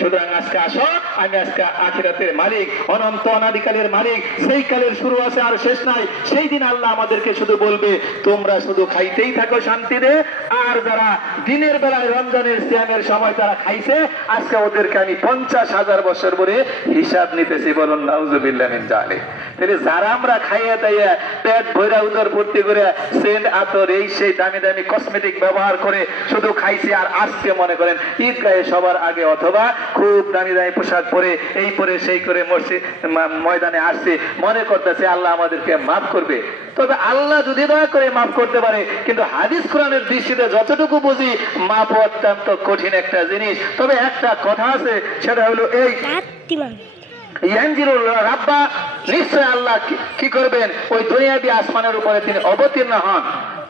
সুতরাং আজকে আসো আমি আজকে আখিরাতের মালিক, অনন্ত অনাদিকালের মালিক, সেই কালের শুরু আছে আর শেষ নাই। সেই দিন আল্লাহ আমাদেরকে শুধু বলবে, তোমরা শুধু খাইতেই থাকো শান্তিতে, আর যারা দিনের বেলায় রমজানের সময় তারা খাইছে, আজকে ওদেরকে আমি পঞ্চাশ হাজার বছর পরে হিসাব নিতেছি, বলুন, নাউজুবিল্লাহ মিন তাহলে যারা আমরা খাইয়া দাইয়া পেট ভৈরা উদর ভর্তি করে সেন্ট আতর এই সেই দামি দামি কসমেটিক ব্যবহার করে শুধু খাইছি আর আজকে মনে করেন ঈদগাহে সবার আগে অথবা খুব দামি দামি পোশাক পরে এই পরে সেই করে মসজিদ ময়দানে আসছে। মনে করতেছে আল্লাহ আমাদেরকে মাফ করবে। তবে আল্লাহ যদি দয়া করে মাফ করতে পারে কিন্তু হাদিস কোরআনের দৃষ্টিতে যতটুকু বুঝি মাফ অত্যন্ত কঠিন একটা জিনিস। তবে একটা কথা আছে সেটা হলো এই ইয়ানজিরুল রাব্বা নিশ্চয় আল্লাহ কি- করবেন? ওই দুনিয়াবি আসমানের উপরে তিনি অবতীর্ণ হন।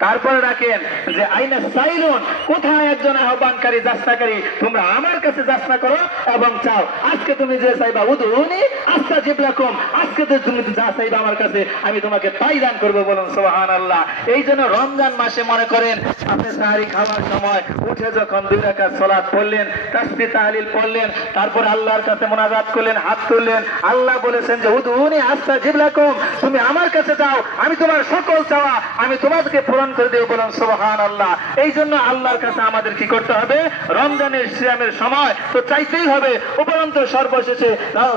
তারপরে রাখেন যে, আইনা সাইলুন, কোথায় একজন আহ্বানকারী, যাত্রাকারী? তোমরা আমার কাছে যাত্রা করো এবং চাও। আজকে তুমি যে চাইবা উদুনি আস্তা জিবলাকুম আজকে তো তুমি যা চাইবা আমার কাছে, আমি তোমাকে তাই দান করব বলুন সুবহান আল্লাহ এই জন্য রমজান মাসে মনে করেন, আপনি সাহারি খাওয়ার সময় উঠে যখন দুই রাকাত সালাত পড়লেন, তাসবিহ, তাহলিল পড়লেন, তারপর আল্লাহর কাছে মোনাজাত করলেন, হাত তুললেন, আল্লাহ বলেছেন যে উদুনি আস্তা জিবলাকুম তুমি আমার কাছে যাও, আমি তোমার সকল চাওয়া, আমি তোমাদেরকে পূরণ করে দেব বলুন সুবহান আল্লাহ এই জন্য আল্লাহর কাছে আমাদের কি করতে হবে? রমজানের সিয়ামের সময় তো চাইতেই হবে। উপরন্ত সর্বশেষে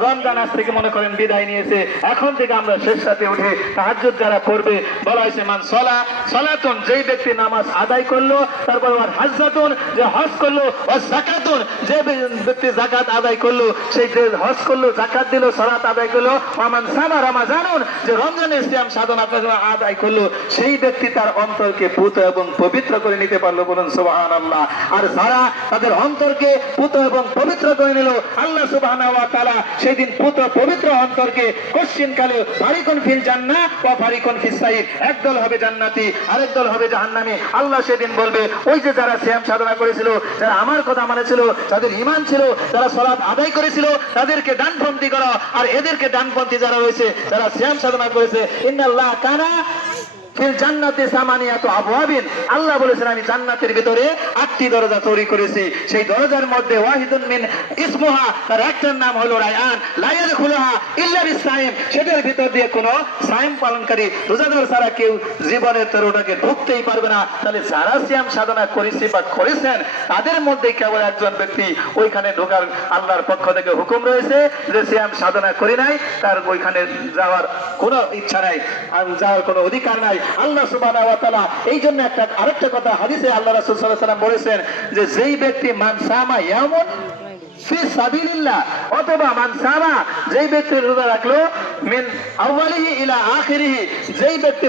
রমজান আজ থেকে মনে করেন বিদায় নিয়েছে। এখন থেকে আমরা শেষ রাতে উঠে তাহাজ্জুদ যারা করবে বলা হয়েছে মান সলা সলাতুন যেই ব্যক্তি নামাজ আদায় করল তারপর ওর হাজ্জাতুন যে হজ করল ও জাকাতুন যে ব্যক্তি জাকাত আদায় করল সেই যে হজ করল জাকাত দিল সলাত আদায় করল আমান সামা রমাজানুন যে রমজানের সিয়াম সাধনা করল, আদায় করল সেই ব্যক্তি তার অন্তরকে পুত এবং পবিত্র করে নিতে পারল বলুন সুবহান আল্লাহ আর যারা তাদের অন্তরকে পুত এবং পবিত্র করে নিল, আল্লাহ সুবহান ওয়া তাআলা সেই দিন পুত পবিত্র অন্তরকে কশ্চিন কালে ফারিকুন ফিল জান্নাহ ওয়া ফারিকুন ফিস সাইর। একদল হবে জান্নাতি, আরেক দল হবে জাহান্নামী। আল্লাহ সেদিন বলবে, ওই যে যারা সিয়াম সাধনা করেছিল, যারা আমার কথা মানেছিল যাদের ইমান ছিল, যারা সালাত আদায় করেছিল, তাদেরকে ডানপন্থী করা। আর এদেরকে ডানপন্থী যারা রয়েছে, যারা সিয়াম সাধনা করেছে, ইন্নাল্লাহ কানা আল্লাহ বলেছেন, আমি জান্নাতের ভিতরে আটটি দরজা তৈরি করেছি। সেই দরজার মধ্যে তার একটার নাম হলো রায়ান। ইয়াদখুলুহা ইল্লা সেটার ভিতর দিয়ে সাইম পালনকারী, রোজাদার ছাড়া কেউ জীবনের ঢুকতেই পারবে না। তাহলে যারা সিয়াম সাধনা করেছে বা করেছেন, তাদের মধ্যে কেবল একজন ব্যক্তি ওইখানে ঢোকার আল্লাহর পক্ষ থেকে হুকুম রয়েছে যে সিয়াম সাধনা করি নাই, তার ওইখানে যাওয়ার কোনো ইচ্ছা নাই, আর যাওয়ার কোনো অধিকার নাই। আল্লাহ তাআলা এই জন্য একটা আরেকটা কথা হাদিসে আল্লাহ রাসূল আলাইহি সাল্লাম বলেছেন যে যেই ব্যক্তি মান সামা ইয়ামুন মান মিন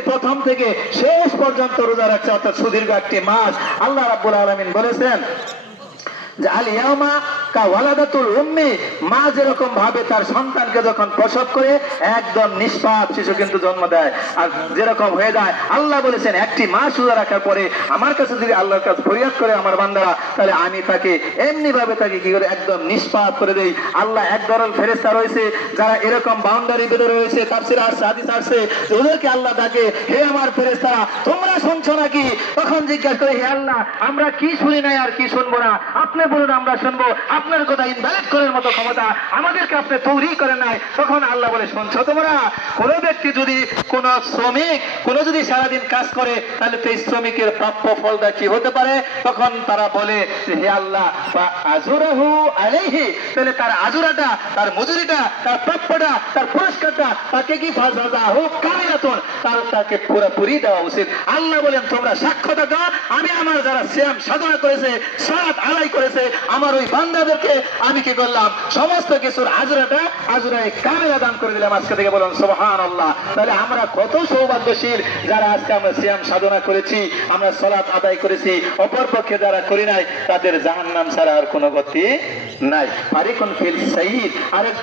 প্রথম থেকে শেষ পর্যন্ত রোজা রাখছে সুদীর্ঘ একটি মাস আল্লাহ রাব্বুল আলামিন বলেছেন যে আল কা ওয়ালাদাতুল উম্মি, মা যেরকম ভাবে তার সন্তানকে যখন প্রসব করে, একদম নিষ্পাপ শিশু কিন্তু জন্ম দেয়। আর যেরকম হয়ে যায়, আল্লাহ বলেছেন, একটি রাখার পরে আমার কাছে যদি আল্লাহর কাছে ফরিয়াদ করে আমার বান্দারা, তাহলে আমি তাকে এমনি ভাবে তাকে কি করে একদম নিষ্পাপ করে দেই। আল্লাহ এক দরল ফেরেস্তা রয়েছে, যারা এরকম বাউন্ডারি বেঁধে রয়েছে, তাফসির আসছে হাদিস আসছে ওদেরকে আল্লাহ ডাকে, হে আমার ফেরেস্তারা তোমরা শুনছো নাকি? তখন জিজ্ঞাসা করে, হে আল্লাহ, আমরা কি শুনি নাই আর কি শুনব না? আপনি বলুন, আমরা শুনব। আপনার কথা ইনভ্যালিড করার মতো ক্ষমতা আমাদেরকে আপনি তৈরি করেন নাই, তখন আল্লাহ বলে, শুনছো তোমরা? কোন ব্যক্তি যদি কোন শ্রমিক, কোন যদি সারাদিন কাজ করে, তাহলে এই শ্রমিকের প্রাপ্য ফলটা কি হতে পারে? তখন তারা বলে যে, হে আল্লাহ, বা আজুরাহু আলাইহি। তাহলে তার আজুরাটা, তার মজুরিটা, তার প্রাপ্যটা, তার পুরস্কারটা তাকে কি ফাজা হোক কামিয়াতুন তার তাকে পুরোপুরি দেওয়া উচিত। আল্লাহ বলেন, তোমরা সাক্ষ্য থাকো আমি আমার যারা শ্যাম সাধনা করেছে, সাত আলাই করেছে, আমার ওই বান্দাদেরকে আমি কি করলাম? সমস্ত কিছুর আজরাটা আজরায় কামেলা দান করে দিলাম আজকে থেকে বলুন সোহান আল্লাহ তাহলে আমরা কত সৌভাগ্যশীল যারা আজকে আমরা শ্যাম সাধনা করেছি, আমরা সলাপ আদায় করেছি, অপর পক্ষে যারা করি নাই, তাদের জাহান নাম ছাড়া আর কোনো গতি নাই। ফারিকুন ফিল সাইদ আরেক